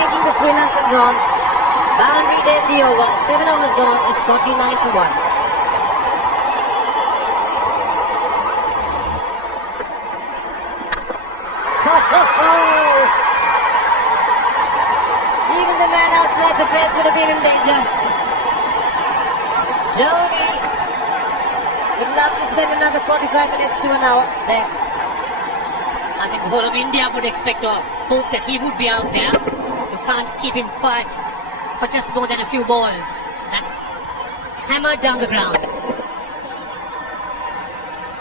taking the Sri Lankans on. Boundary to end the over. 7 overs gone. It's 49 for 1. Even the man outside the fence would have been in danger. Dhoni would love to spend another 45 minutes to an hour there. I think the whole of India would expect or hope that he would be out there. You can't keep him quiet for just more than a few balls. That's hammered down the ground.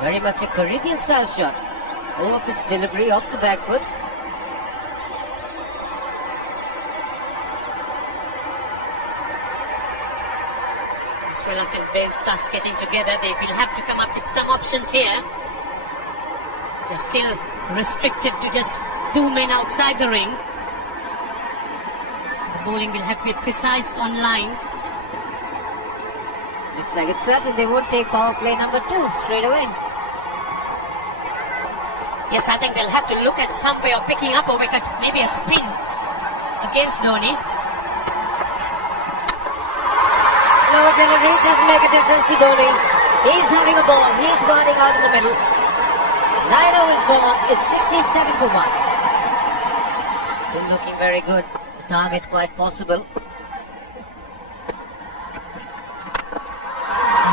Very much a Caribbean style shot. Over pitch delivery off the back foot. The Sri Lankan bale starts getting together. They will have to come up with some options here. They're still restricted to just 2 men outside the ring. So the bowling will have to be precise on line. Looks like it's certain they won't take power play number 2 straight away. Yes, I think they'll have to look at some way of picking up a wicket, maybe a spin against Dhoni. Slow delivery doesn't make a difference to Dhoni. He's having a ball. He's running out in the middle. 9 overs gone. It's 67 for 1. Still looking very good. The target quite possible.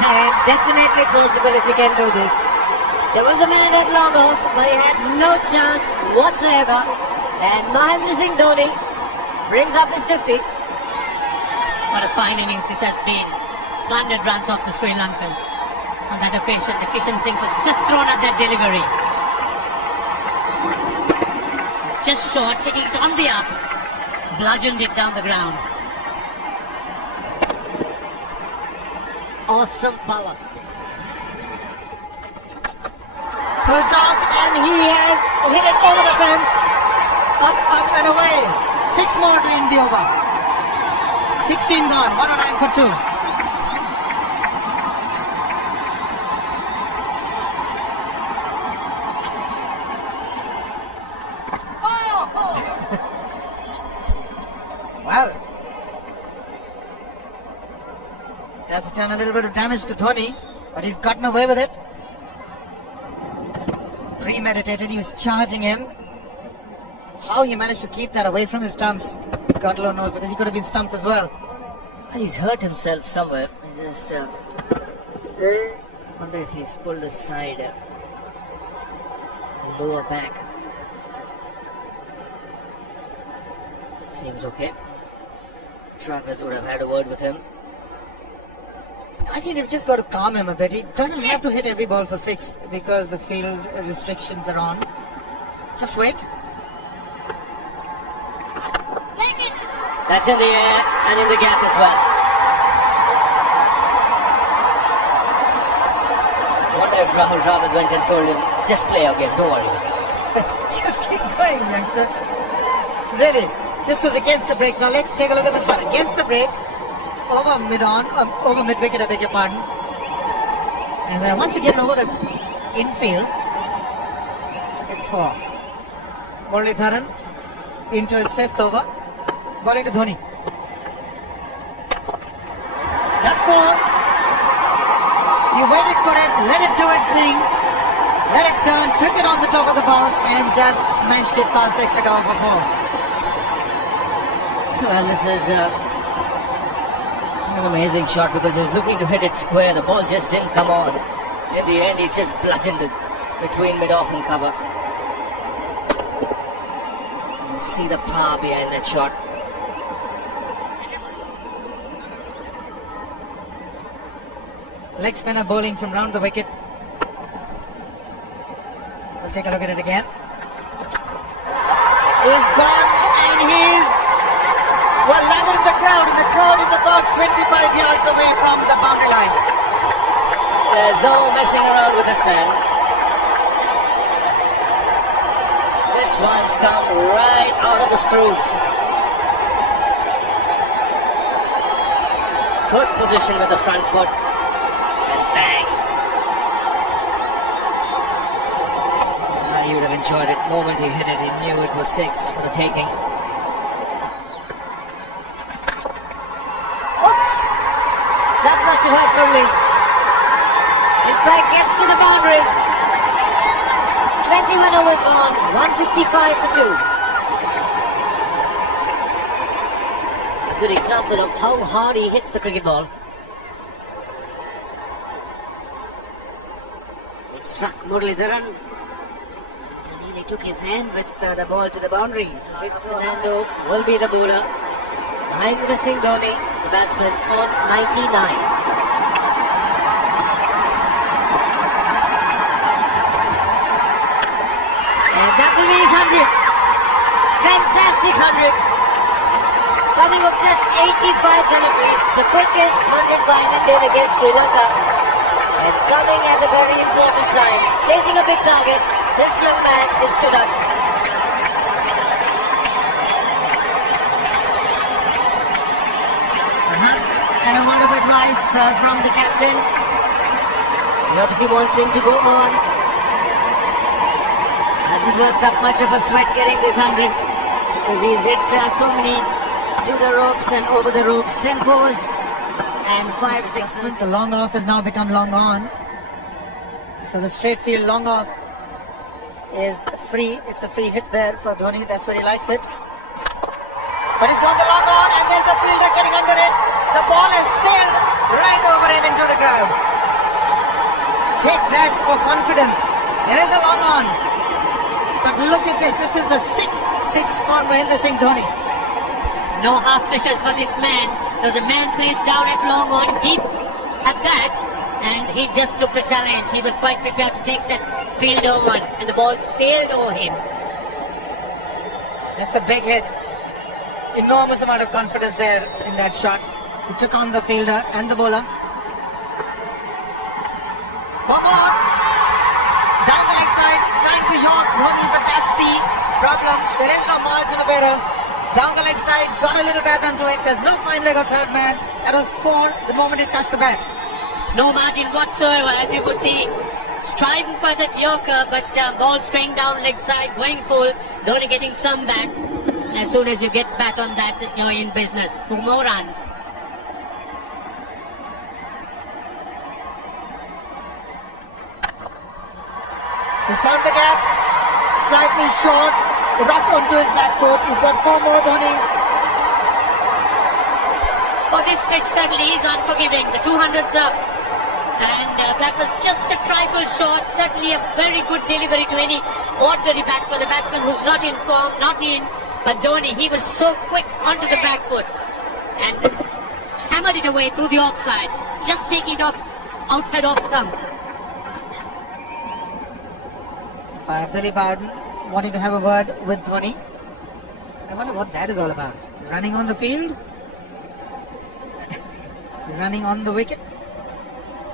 And definitely possible if he can do this. There was a man at long off, but he had no chance whatsoever. And Mahendra Singh Dhoni brings up his 50. What a fine innings this has been. Splendid runs off the Sri Lankans. On that occasion, the Kishan Singh was just thrown at that delivery. It's just short, hitting it on the up. Bludgeoned it down the ground. Awesome power. Full toss, and he has hit it over the fence. Up, up and away. 6 more to end the over. 16 gone. 109 for 2. Well, that's done a little bit of damage to Dhoni, but he's gotten away with it. Premeditated, he was charging him. How he managed to keep that away from his stumps, God alone knows, because he could have been stumped as well. Well, he's hurt himself somewhere. I just wonder if he's pulled aside the lower back. Seems okay. Travis would have had a word with him. I think they've just got to calm him a bit. He doesn't have to hit every ball for 6 because the field restrictions are on. Just wait. That's in the air and in the gap as well. I wonder if Rahul Dravid went and told him, just play our game, don't worry about it. Just keep going, youngster. Really, this was against the break. Now let's take a look at this one. Against the break, over mid-wicket, I beg your pardon. And then once you get over the infield, it's 4. Muralitharan into his 5th over. Bowling to Dhoni. That's 4. You waited for it, let it do its thing, let it turn, took it on the top of the bounce and just smashed it past extra cover for 4. Well, this is an amazing shot because he was looking to hit it square. The ball just didn't come on. In the end, he's just bludgeoned it between mid-off and cover. You can see the power behind that shot. Leg spinner bowling from round the wicket. We'll take a look at it again. He's gone and he's landed in the crowd, and the crowd is about 25 yards away from the boundary line. There's no messing around with this man. This one's come right out of the screws. Good position with the front foot. And bang. He would have enjoyed it. The moment he hit it, he knew it was 6 for the taking. to hurt Murli. In fact, gets to the boundary. 21 overs gone, 155 for 2. It's a good example of how hard he hits the cricket ball. It struck Muralidharan. He took his hand with the ball to the boundary. Fernando will be the bowler. Mahendra Singh Dhoni, the batsman, on 99. And that will be his 100. Fantastic 100. Coming of just 85 deliveries, the quickest 100 by an Indian against Sri Lanka. And coming at a very important time, chasing a big target, this young man is stood up. A hug and a word of advice from the captain. He obviously wants him to go on. Hasn't worked up much of a sweat getting this 100 because he's hit so many to the ropes and over the ropes. 10 fours and 5 sixes. The long off has now become long on. So the straight field long off is free. It's a free hit there for Dhoni. That's where he likes it. But he's gone the long on and there's a fielder getting under it. The ball has sailed right over him into the crowd. Take that for confidence. There is a long on. But look at this. This is the 6th six for Mahendra Singh Dhoni. No half measures for this man. There was a man placed down at long on, deep at that, and he just took the challenge. He was quite prepared to take that fielder on, and the ball sailed over him. That's a big hit. Enormous amount of confidence there in that shot. He took on the fielder and the bowler. For more. Down the leg side, trying to york Dhoni, but that's the problem. There is no margin of error. Down the leg side, got a little bat onto it. There's no fine leg of third man. That was 4 the moment it touched the bat. No margin whatsoever, as you would see. Striving for that yorker, but ball straying down leg side, going full. Dhoni getting some back. As soon as you get bat on that, you're in business for more runs. He's found the gap. Slightly short. Rocked onto his back foot. He's got 4 more, Dhoni. Oh, this pitch certainly is unforgiving. The 200's up. And that was just a trifle short. Certainly a very good delivery to any ordinary batsman. The batsman who's not in form, not in. But Dhoni, he was so quick onto the back foot. And hammered it away through the offside. Just taking it off, outside off stump. Billy Bowden wanting to have a word with Dhoni. I wonder what that is all about. Running on the field? Running on the wicket?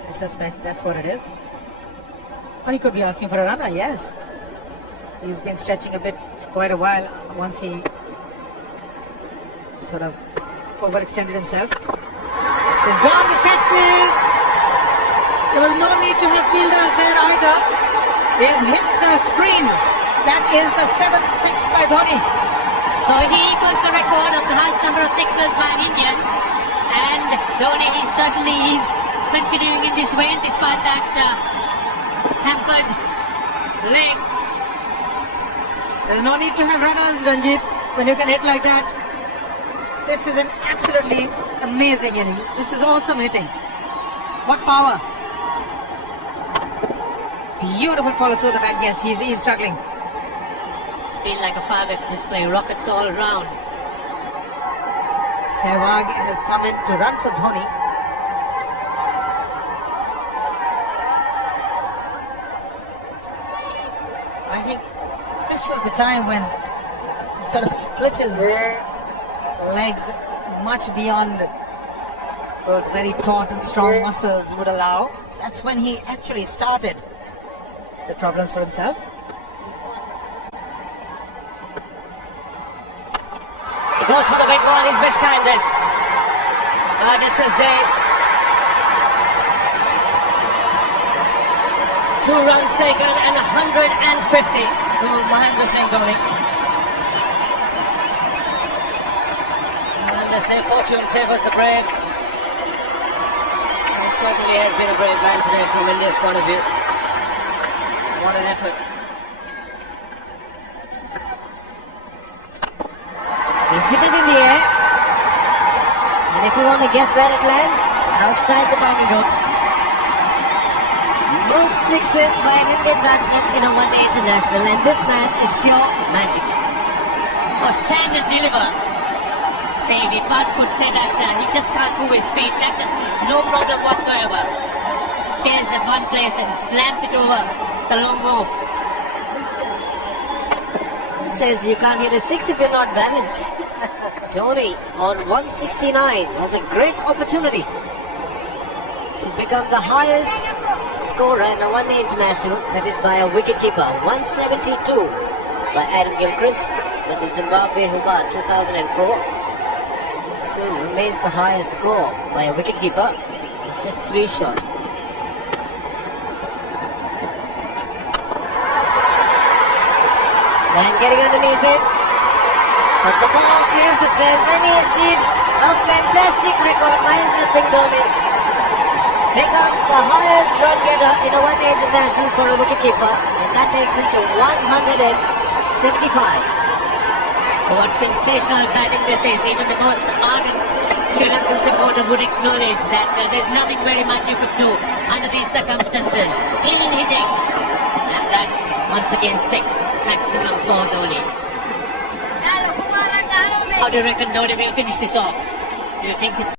I suspect that's what it is. Or he could be asking for a runner, yes. He's been stretching a bit for quite a while once he sort of overextended himself. He's gone to straight field. There was no need to have fielders there either. He's hit the screen. That is the 7th six by Dhoni. So he equals the record of the highest number of sixes by an Indian. And Dhoni, he certainly is continuing in this way despite that hampered leg. There's no need to have runners, Ranjit, when you can hit like that. This is an absolutely amazing inning. This is awesome hitting. What power. Beautiful follow through the bat. Yes, he's struggling. It's been like a fireworks display, rockets all around. Sehwag has come in to run for Dhoni. I think this was the time when he sort of split his legs much beyond those very taut and strong muscles would allow. That's when he actually started the problems for himself. He goes for the big ball. He's mistimed this. But it's his day. 2 runs taken and 150 to Mahendra Singh Dhoni. And they say fortune favours the brave. certainly has been a brave man today from India's point of view. What an effort. He's hit it in the air. And if you want to guess where it lands, outside the boundary ropes. Most sixes by an Indian batsman in a one-day international, and this man is pure magic. Oh, stand and deliver. Say, if one could say that he just can't move his feet, that is no problem whatsoever. Stays at one place and slams it over the long off. Says you can't hit a six if you're not balanced. Dhoni on 169 has a great opportunity to become the highest scorer in a one-day international, that is by a wicketkeeper. 172 by Adam Gilchrist versus Zimbabwe Hubbard 2004. Still remains the highest score by a wicketkeeper. It's just 3 short. Man getting underneath it. But the ball clears the fence and he achieves a fantastic record. Mahendra Singh Dhoni becomes the highest run getter in a one-day international for a wicketkeeper, and that takes him to 175. What sensational batting this is. Even the most ardent Sri Lankan supporter would acknowledge that there's nothing very much you could do under these circumstances. Clean hitting. And that's once again 6 maximum for Dhoni. How do you reckon Dhoni will finish this off? Do you think he's